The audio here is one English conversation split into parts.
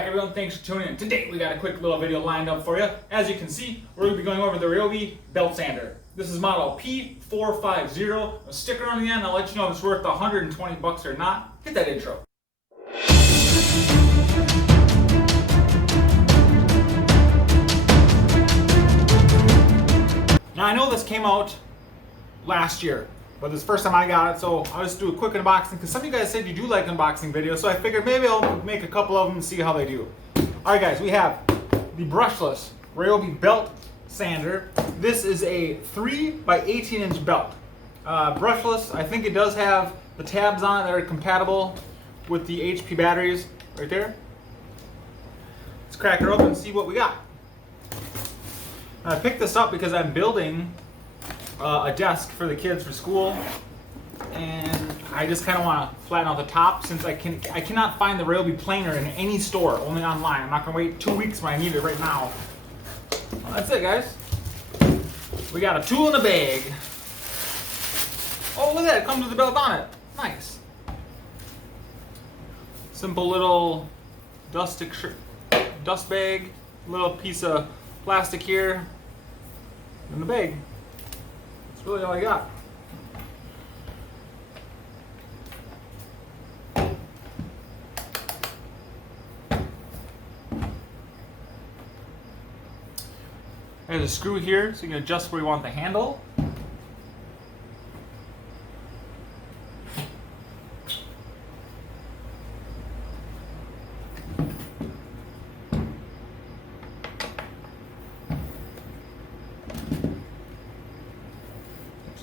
back, everyone. Thanks for tuning in. Today we got a quick little video lined up for you. As you can see, we're going to be going over the Ryobi belt sander. This is model P450. A sticker on the end. I'll let you know if it's worth 120 bucks or not. Hit that intro. Now I know this came out last year, but this is the first time I got it, so I'll just do a quick unboxing because some of you guys said you do like unboxing videos, so I figured maybe I'll make a couple of them and see how they do. Alright guys, we have the brushless Ryobi belt sander. This is a 3x18-inch belt. Brushless. I think it does have the tabs on it that are compatible with the HP batteries right there. Let's crack her open and see what we got. I picked this up because I'm building a desk for the kids for school, and I just kind of want to flatten out the top since I cannot find the Ryobi planer in any store, only online. I'm not going to wait 2 weeks when I need it right now. Well, that's it, guys. We got a tool in a bag. Oh, look at that. It comes with the belt on it. Nice. Simple little dust bag. Little piece of plastic here in the bag. That's really all I got. There's a screw here so you can adjust where you want the handle.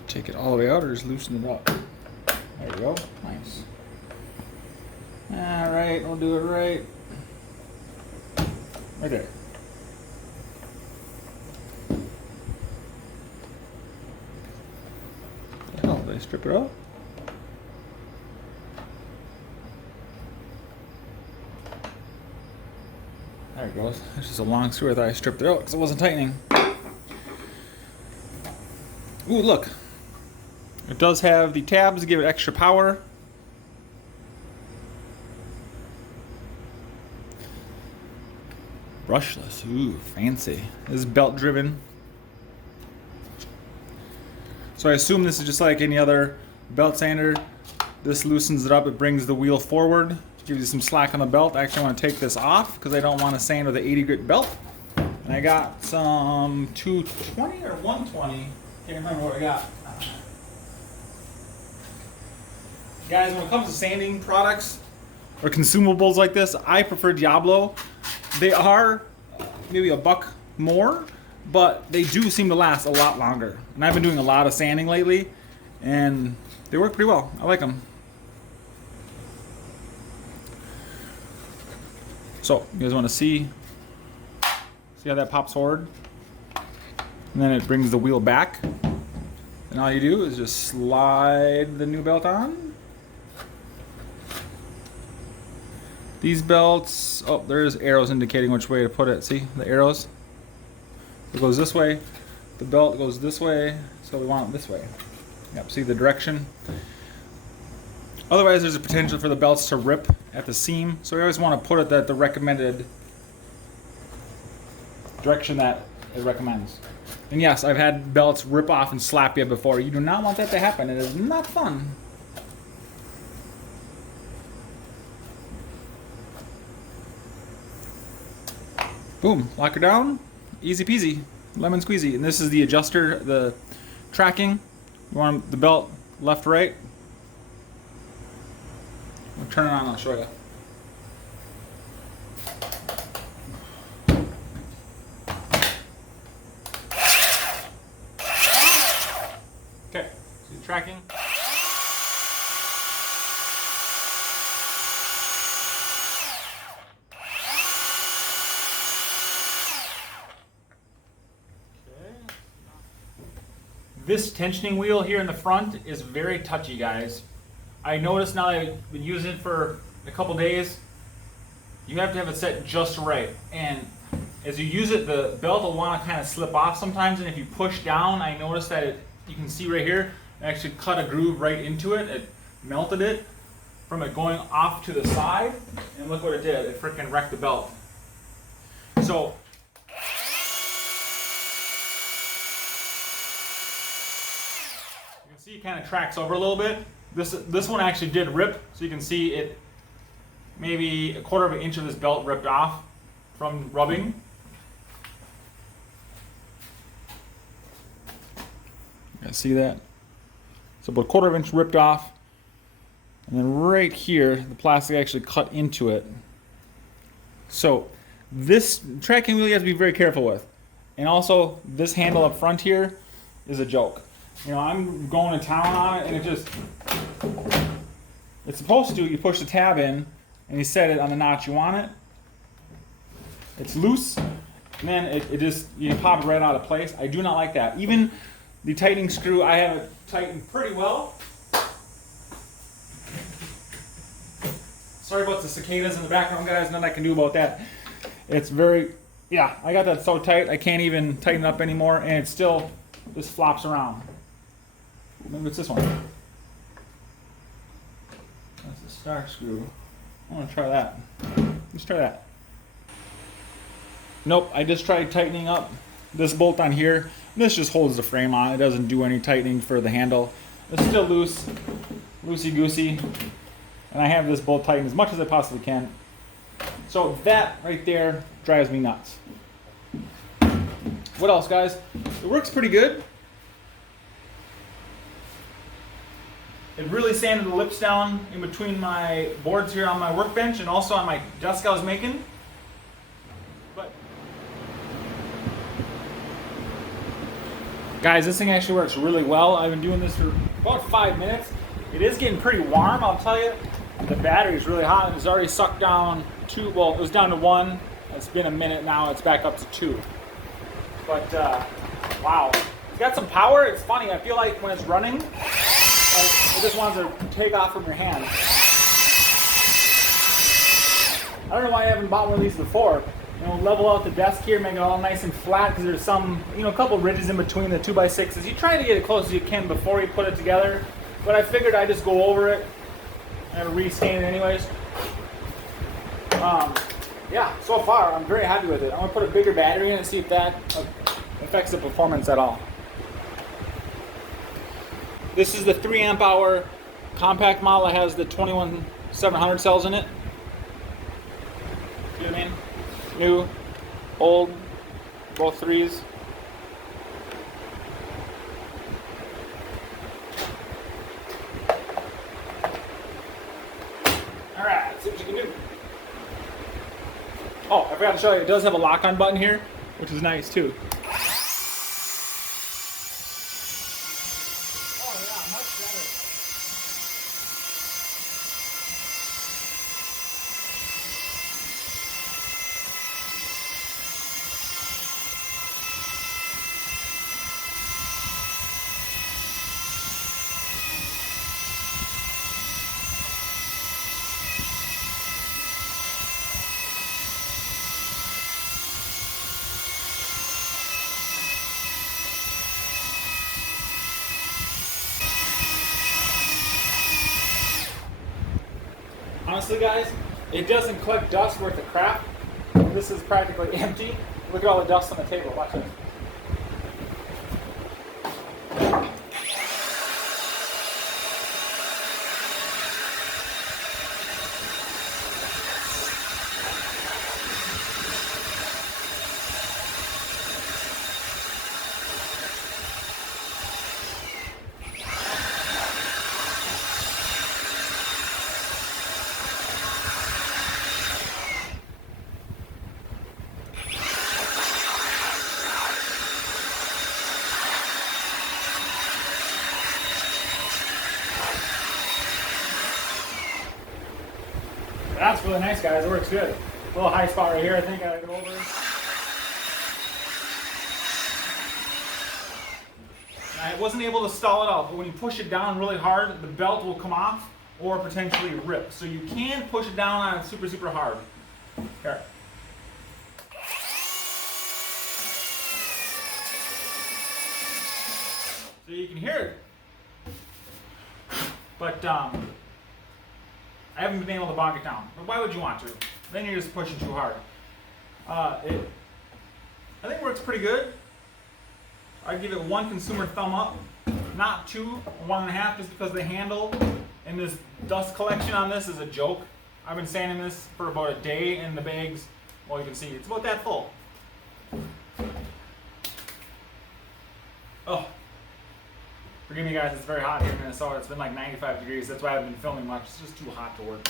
Take it all the way out or just loosen it up. There we go. Nice. Alright, we'll do it right. Right there. What the hell? Did I strip it off? There it goes. It's just a long screw. I thought I stripped it out because it wasn't tightening. Ooh, look. It does have the tabs to give it extra power. Brushless. Ooh, fancy. This is belt driven. So I assume this is just like any other belt sander. This loosens it up. It brings the wheel forward. Gives you some slack on the belt. I actually want to take this off because I don't want to sand with an 80 grit belt. And I got some 220 or 120. Can't remember what I got. Guys, when it comes to sanding products or consumables like this, I prefer Diablo. They are maybe $1 more, but they do seem to last a lot longer. And I've been doing a lot of sanding lately, and they work pretty well. I like them. So, you guys want to see how that pops forward? And then it brings the wheel back. And all you do is just slide the new belt on. These belts, oh, there's arrows indicating which way to put it. See the arrows? It goes this way. The belt goes this way, so we want it this way. Yep, see the direction? Otherwise, there's a potential for the belts to rip at the seam, so we always want to put it at the recommended direction that it recommends. And yes, I've had belts rip off and slap you before. You do not want that to happen. It is not fun. Boom, lock her down, easy peasy, lemon squeezy. And this is the adjuster, the tracking. You want the belt left, right. We'll turn it on, I'll show you. Okay, see the tracking. This tensioning wheel here in the front is very touchy, guys. I noticed now that I've been using it for a couple days, you have to have it set just right. And as you use it, the belt will want to kind of slip off sometimes, and if you push down, I noticed that you can see right here, it actually cut a groove right into it. It melted it. from it going off to the side, and look what it did. It freaking wrecked the belt. So you can see it kind of tracks over a little bit. This one actually did rip, so you can see it, maybe a quarter of an inch of this belt ripped off from rubbing. You guys see that? So about a quarter of an inch ripped off, and then right here the plastic actually cut into it. So this tracking wheel you have to be very careful with. And also this handle up front here is a joke. You know, I'm going to town on it, and it's supposed to, you push the tab in and you set it on the notch you want it. It's loose, and then it just, you pop it right out of place. I do not like that. Even the tightening screw, I have it tightened pretty well. Sorry about the cicadas in the background, guys. Nothing I can do about that. It's very, yeah, I got that so tight I can't even tighten it up anymore, and it still just flops around. Maybe it's this one. That's the star screw. I want to try that. Let's try that. Nope, I just tried tightening up this bolt on here. This just holds the frame on. It doesn't do any tightening for the handle. It's still loose, loosey-goosey. And I have this bolt tightened as much as I possibly can. So that right there drives me nuts. What else, guys? It works pretty good. It really sanded the lips down in between my boards here on my workbench and also on my desk I was making. But guys, this thing actually works really well. I've been doing this for about 5 minutes. It is getting pretty warm, I'll tell you. The battery's really hot, and it's already sucked down 2, well, it was down to 1. It's been a minute now, it's back up to 2. But, wow. It's got some power. It's funny, I feel like when it's running, it just wants to take off from your hand. I don't know why I haven't bought one of these before. You know, level out the desk here, make it all nice and flat, because there's some, you know, a couple ridges in between the 2x6s. You try to get it close as you can before you put it together, but I figured I'd just go over it and re-stain it anyways. Yeah, so far I'm very happy with it. I'm going to put a bigger battery in and see if that affects the performance at all. This is the 3 amp hour compact model that has the 21700 cells in it. See what I mean? New, old, both 3s. Alright, let's see what you can do. Oh, I forgot to show you, it does have a lock-on button here, which is nice too. Oh yeah, much better. Honestly, guys, it doesn't collect dust worth of crap. This is practically empty. Look at all the dust on the table. Watch this. That's really nice, guys. It works good. A little high spot right here. I think I gotta go over. I wasn't able to stall it out, but when you push it down really hard, the belt will come off or potentially rip. So you can push it down on it super, super hard. Here. So you can hear it. But I haven't been able to bog it down. But why would you want to? Then you're just pushing too hard. I think it works pretty good. I give it 1 consumer thumb up, not 2, 1.5, just because the handle and this dust collection on this is a joke. I've been sanding this for about a day, and the bags, well, you can see it's about that full. Oh, forgive me guys, it's very hot here in Minnesota. It's been like 95 degrees. That's why I haven't been filming much. It's just too hot to work.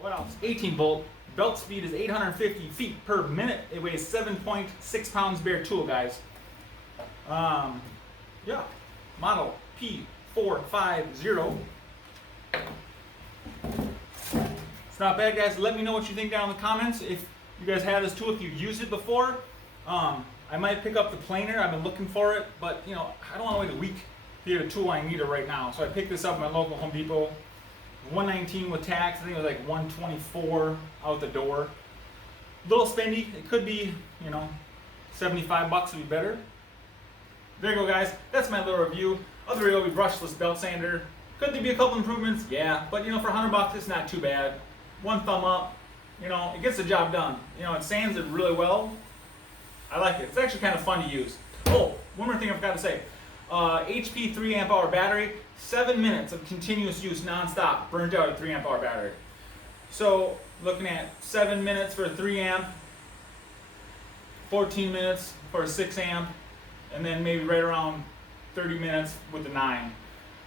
What else? 18 volt. Belt speed is 850 feet per minute. It weighs 7.6 pounds bare tool, guys. Yeah, model P450. It's not bad, guys. Let me know what you think down in the comments. If you guys have this tool, if you've used it before, I might pick up the planer. I've been looking for it, but you know, I don't want to wait a week to get a tool. I need it right now. So I picked this up at my local Home Depot. $119 with tax. I think it was like $124 out the door. A little spendy. It could be, you know, $75 would be better. There you go, guys. That's my little review of the Ryobi brushless belt sander. Could there be a couple improvements? Yeah, but you know, for $100, it's not too bad. 1 thumb up. You know, it gets the job done. You know, it sands it really well. I like it. It's actually kind of fun to use. Oh, one more thing I forgot to say. HP 3 amp hour battery, 7 minutes of continuous use non-stop, burnt out a 3 amp hour battery. So looking at 7 minutes for a 3 amp, 14 minutes for a 6 amp, and then maybe right around 30 minutes with the 9.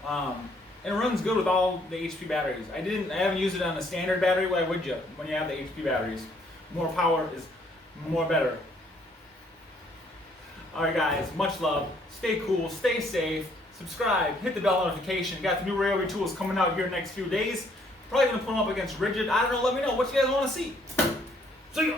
And it runs good with all the HP batteries. I haven't used it on a standard battery. Why would you when you have the HP batteries? More power is more better. Alright guys, much love. Stay cool, stay safe, subscribe, hit the bell notification. Got the new Ryobi tools coming out here next few days. Probably going to put them up against Rigid. I don't know, let me know what you guys want to see. See ya!